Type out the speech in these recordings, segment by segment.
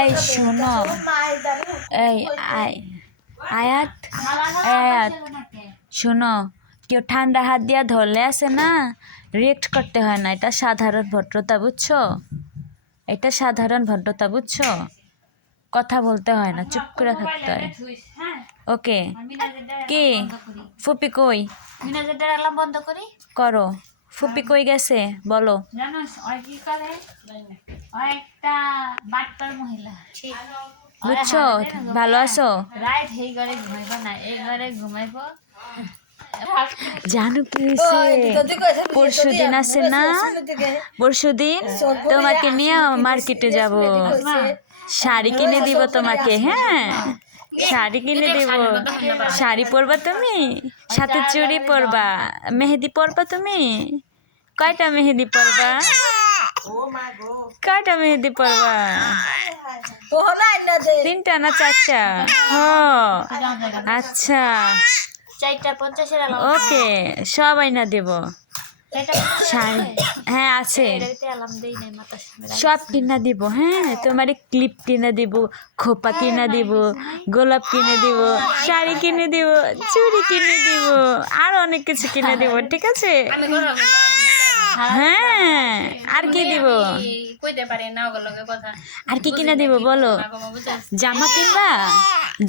এই শোনো, এই আয়াত আয়াত শোনো, কেউ ঠান্ডা হাত দিয়া ধরলে আছে না, রিয়েক্ট করতে হয় না। এটা সাধারণ ভদ্রতা, বুঝছো? এটা সাধারণ ভদ্রতা, বুঝছো? কথা বলতে হয় না, চুপ করে থাকতে হয়। ওকে, কি ফুপি কই? বন্ধ করি করো। ফুপি কই গেছে বলো? জানোস ওই কি করে, ওই একটা বাটপার মহিলা, বুঝছো? ভালো আছো? রাইট এই ঘরে ঘুমাইব না, এই ঘরে ঘুমাইব। জানো কি পরশুদিন আছে না, পরশুদিন তোমাকে নিয়ে মার্কেটে যাব, শাড়ি কিনে দিব তোমাকে। হ্যাঁ, শাড়ি কিনে দিব। শাড়ি পরবা তুমি, সাথে চুড়ি পরবা, মেহেদি পরবা তুমি। কয়টা মেহেদি পরবা? কয়টা মেহেদি পরবা? 3টা না 4টা? আচ্ছা, 450-এর ওকে, সব আইনা দেব। শাড়ি হ্যাঁ আছে, সব কিনা দিব। হ্যাঁ, তোমার ক্লিপ কিনে দিব, খোপা কিনে দিব, গোলাপ কিনে দিব, শাড়ি কিনে দিব, চুড়ি কিনে দিব, আর অনেক কিছু কিনে দিব। ঠিক আছে? হ্যাঁ, আর কি দিব? আর কি কিনে দিব বলো? জামা কিনবা,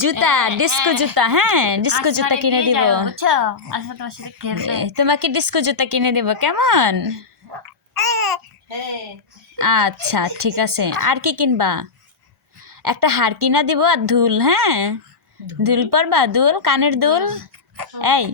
জুতা, ডিস্কো জুতা। হ্যাঁ, ডিস্কো জুতা কিনে দিব। তোমাকে ডিস্কো জুতা কিনে দিব, কেমন? আচ্ছা ঠিক আছে। আর কি কিনবা? একটা হার কিনা দিব আর দুল। হ্যাঁ, দুল পরবা, দুল, কানের দুল। এই